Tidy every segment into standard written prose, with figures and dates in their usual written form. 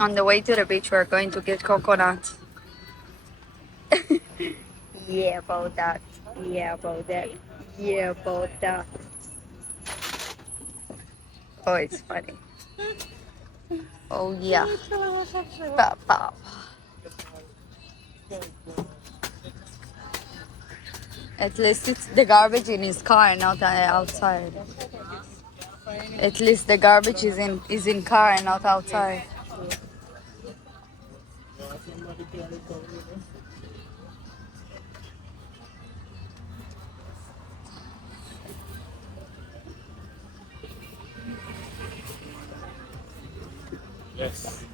On the way to the beach, we're going to get coconut. Yeah, about that. Yeah, about that. Yeah, about that. Oh, it's funny. Oh, yeah. Papa. At least it's the garbage in his car, not outside. At least the garbage is in car and not outside. Yes.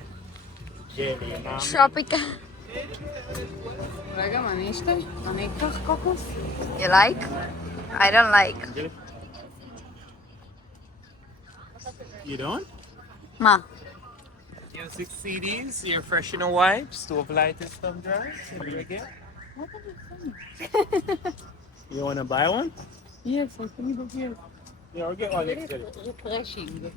Tropical. רגע, מה אני אשתה? אני אקח קוקוס? You like? I don't like. You don't? Ma. You have 6 CDs, your freshener wipes, stove lighters, thumb dryers, and again. You want to buy one? Yes, I think it is. Yeah, I'll get one next day. רפרשינג.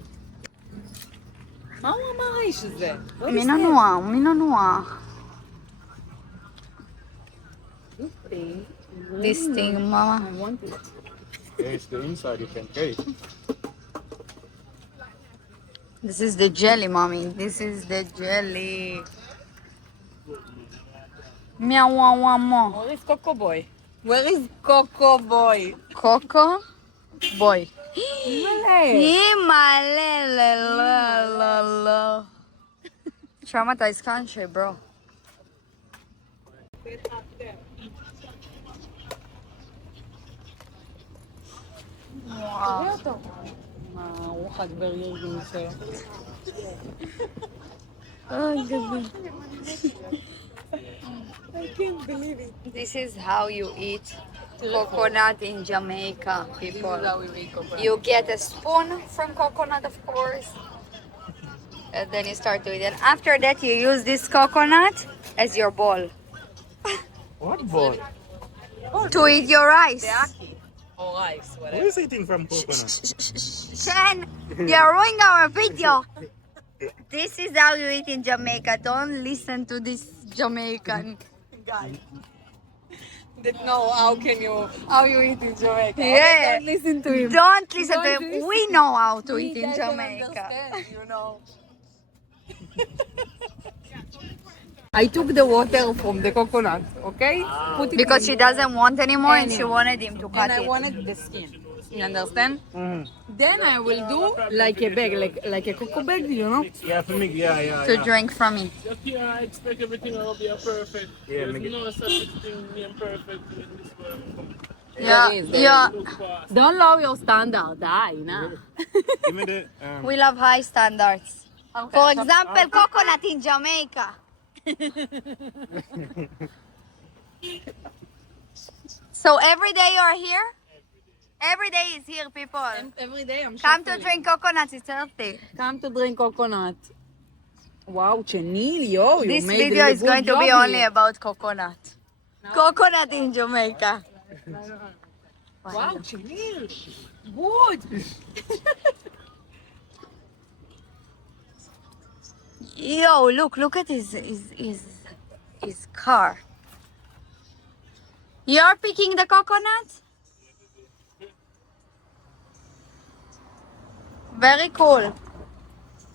מה הוא אמר האיש הזה? מין הנוח, מין הנוח. This thing, mama. I want it. There's the inside, you can taste. This is the jelly, mommy. This is the jelly. Meow, wow, wow, wow. Where is Coco Boy? Where is Coco Boy? Coco? Boy. מלא. Himale, la. Traumatized country, bro. Wow. מה, ארוחת ברגר שלו. Oh, goodness. I can't believe it. This is how you eat coconut in Jamaica, people. You get a spoon from coconut, of course, and then you start to eat it. After that, you use this coconut as your bowl What boy? to eat your rice. Or rice, Who whatever. is eating from coconut? Shen, you're ruining our video. This is how you eat in Jamaica. Don't listen to this Jamaican. Guys. That know how you eat in Jamaica. Yeah. Okay, don't listen to him. Don't listen to Don't him. listen. We know how to He eat in doesn't Jamaica. understand, you know. I took the water from the coconut, okay? Put it Because in she doesn't want anymore and she Anymore. wanted him to cut and I it. wanted the skin. You understand? Mm. Then I will do like a bag, like a cocoa bag, you know? Yeah, for me, yeah. To drink from me. Yeah, I expect everything will be perfect. Yeah, there's no such thing being perfect in this world. Yeah. Don't lower your standard, die, nah. Give me the. We love high standards. For example, coconut in Jamaica. So every day you are here? Every day is here, people. Every day I'm Come to shuffling. drink coconut, it's healthy. Come to drink coconut. Wow, Chenil, yo, you This made video a is good going to job be here. only about coconut. Coconut in Jamaica. Wow, Chenil, good. Yo, look at his car. You're picking the coconut? Very cool.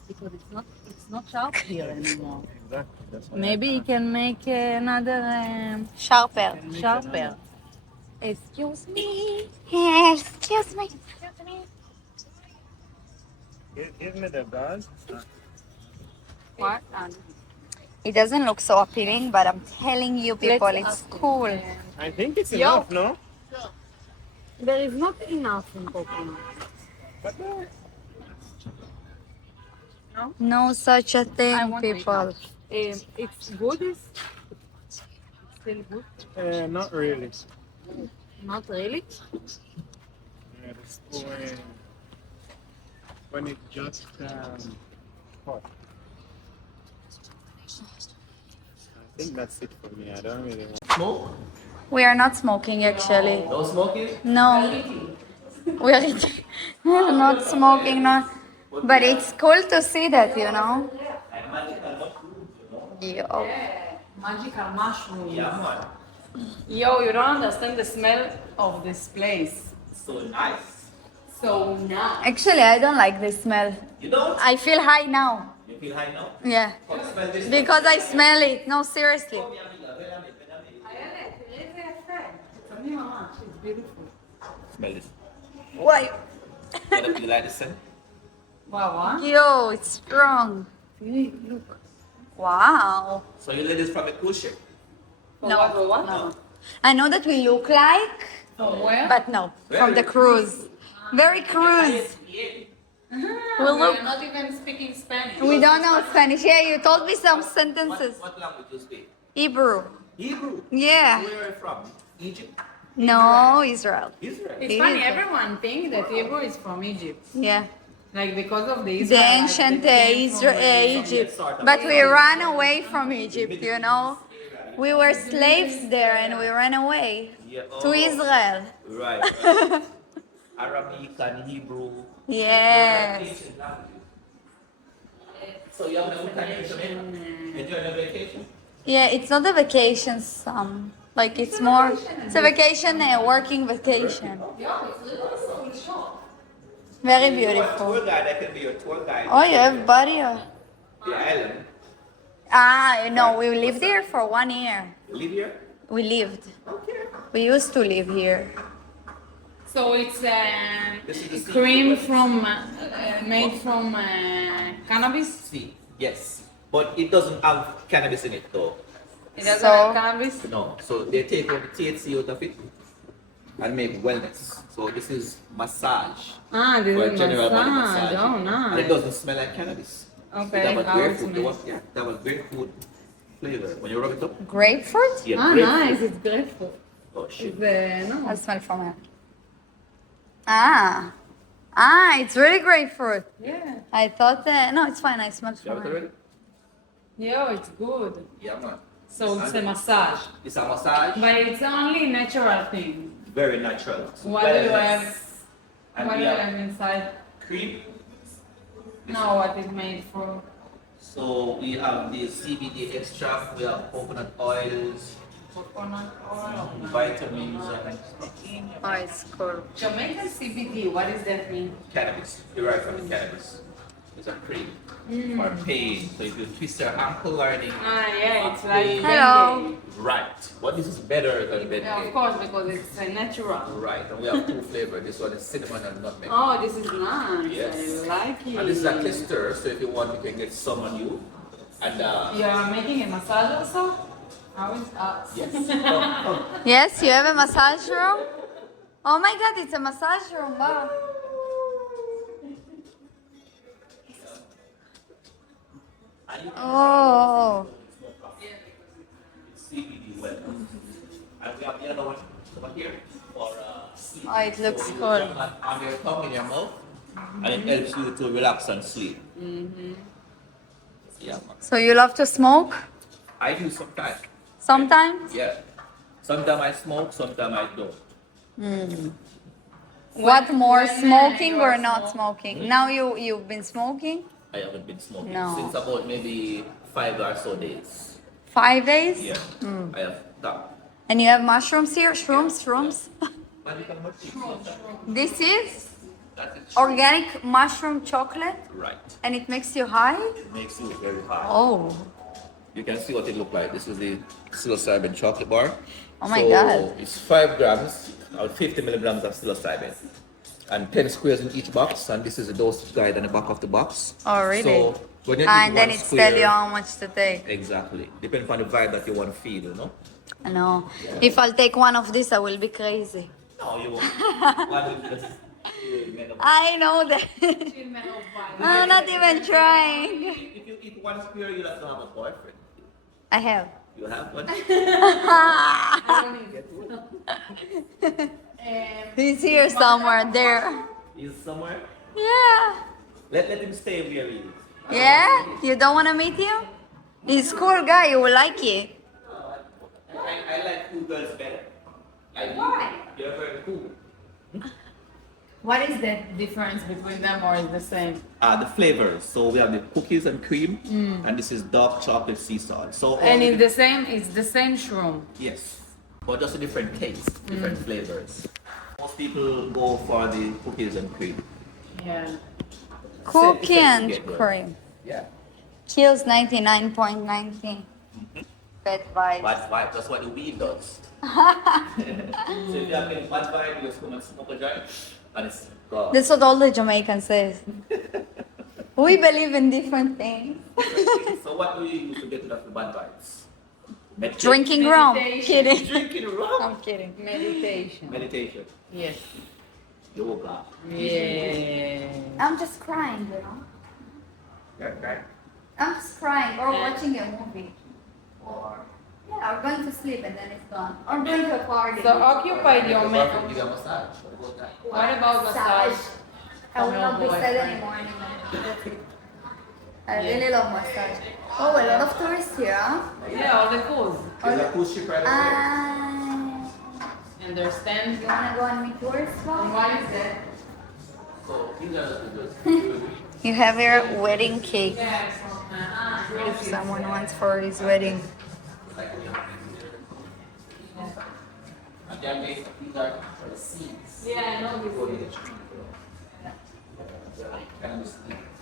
Because it's not sharp here anymore. Exactly, that's why. Maybe you can make another Sharper. sharper. Excuse me. Excuse me. Give me the gauze. What? It doesn't look so appealing, but I'm telling you, people, Let's it's ask cool. I think it's enough, no? There is not enough in coconut. But No such a I thing, want people. It's good. It's still good. not really. Not really. Yeah, the spoon, when it just hot. I think that's it for me. I don't really want. Smoke? We are not smoking, actually. No smoking? No. We are we're not smoking, no. But it's cool to see that, you know. Yo. Magical mushrooms. Yeah, man. Yo, you don't understand the smell of this place. So nice. So nice. Actually, I don't like the smell. You don't? I feel high now. You feel high now? Yeah. Come smell this. Because I smell it. No, seriously. Come here, amiga. Ven a mí, ven a mí. It's beautiful. Smell this. Why? You like the scent? Wow, Yo, it's strong. Look. Wow. So you ladies from a cruise ship? No, What? no. I know that we look like, From where? but no, from the cruise. Very cruise. We look. We're not even speaking Spanish. We don't know Spanish. Yeah, you told me some sentences. What language you speak? Hebrew. Hebrew. Yeah. Where are you from? Egypt? No, Israel. Israel. It's funny, everyone thinks that Hebrew is from Egypt. Yeah. Like because of the The Israelites, ancient they came from Egypt. But we ran away from Egypt, you know. We were slaves there and we ran away Yeah. to Israel. Right. Arabic and Hebrew. Yes. So you have a good time in Jamaica? Enjoying your vacation? Yeah, it's not a vacation, like it's more, it's a vacation, a working vacation. Very You want beautiful. tour guide? I can be your tour guide. Oh, you have body? Or? The island. Ah, no, we lived here for 1 year. You live here? We lived. Okay. We used to live here. So it's This is the cream secret. from made from cannabis. See, yes. But it doesn't have cannabis in it though. It doesn't So- have cannabis. No. So they take out the THC out of it and make wellness. So this is massage. Ah, this For is general body massage. massage. Oh, And it nice. doesn't smell like cannabis. Okay, That was how it's grapefruit. made. Yeah, that was grapefruit flavor. When you rub it up, Grapefruit? yeah, Ah, grapefruit. nice. It's grateful. Oh shit. It's no. I smell from here. Ah, it's really grapefruit. Yeah. I thought no, it's fine. I smell You have from it here. already? Yo, it's good. Yeah, man. So it's a massage, It's a massage. but it's only natural thing. Very natural. What do you have? And What we do you have have inside? cream. No, what is made from? So we have the CBD extract, we have coconut oils, Coconut oil. vitamins, and Oh, it's cool. Jamaican CBD. What does that mean? cannabis, derived from the cannabis. It's a cream for pain. So if you twist your ankle or anything, Ah, yeah, it's like Hello. Bengay. right. But this is better than Yeah, of Bengay. course, because it's natural. Right, and we have two flavors. This one is cinnamon and nutmeg. Oh, this is nice. Yes. I like it. And this is a clister, so if you want, you can get some on you. And You are making a massage also? How is that? yes. Come. Yes, you have a massage room? Oh my god, it's a massage room. Wow. Oh. CBD well. And we have the other one over here for sleep. Oh, it looks So you cool. put that on your tongue in your mouth, and it helps you to relax and sleep. Yeah, man. So you love to smoke? I do sometimes. Sometimes? Yeah. Sometimes I smoke, sometimes I don't. What more, when, smoking you or are not smoking? Now you've been smoking? I haven't been smoking No. since about maybe 5 or so days. 5 days? Yeah. I have stopped. And you have mushrooms here? Shrooms? Magical mushroom. This is That's it. organic mushroom chocolate Right. and it makes you high? It makes you very high. Oh. You can see what it looks like. This is the psilocybin chocolate bar. Oh my so God. It's 5 grams or 50 milligrams of psilocybin. And 10 squares in each box. And this is a dosage guide on the back of the box. Oh, really? So when you And eat then one it's square, tell you how much to take. exactly. Depending on the vibe that you want to feel, you know? I know. If I'll take one of these, I will be crazy. No, you won't. One will just I know that. I'm not even trying. If you eat one square, you'll have to have a boyfriend. I have. You have one? He's here somewhere. There. He's somewhere? Yeah. Let him stay where he is. Yeah? You don't want to meet him? He's a cool guy. You will like it. I like cool girls better. Like Why? You're very cool. What is the difference between them, or is the same? The flavors. So we have the cookies and cream, and this is dark chocolate sea salt. So And it's the same shroom. yes, but just a different taste, different flavors. Most people go for the cookies and cream. Yeah. Cookie and Yeah, good. cream. Yeah. Kills 99.90. Bad vibes. Bad vibe, that's what the weed does. So if you have any bad vibe, you just come and smoke a joint, and it's gone. That's what all the Jamaicans say. We believe in different things. So what do you use to get rid of the bad vibes? Drinking rum. Meditation. Kidding. Drinking rum. I'm kidding. Meditation. Meditation. Yes. Yoga. Yeah. I'm just crying, you know. Right. I'm just crying or watching a movie. Or or going to sleep and then it's gone. Or going to a party. So occupied your mental. Give you a massage. What about massage? I will not be sad anymore. That's it. I really love massage. Oh, a lot of tourists here, huh? Yeah, all the clothes. There's a cruise ship right there. Understand? You wanna go on me tours, And Mom? what is that? So these are the good. You have your wedding cake. Yeah. If someone wants for his wedding. And then these are for the seeds. Yeah, I know this. And the seeds.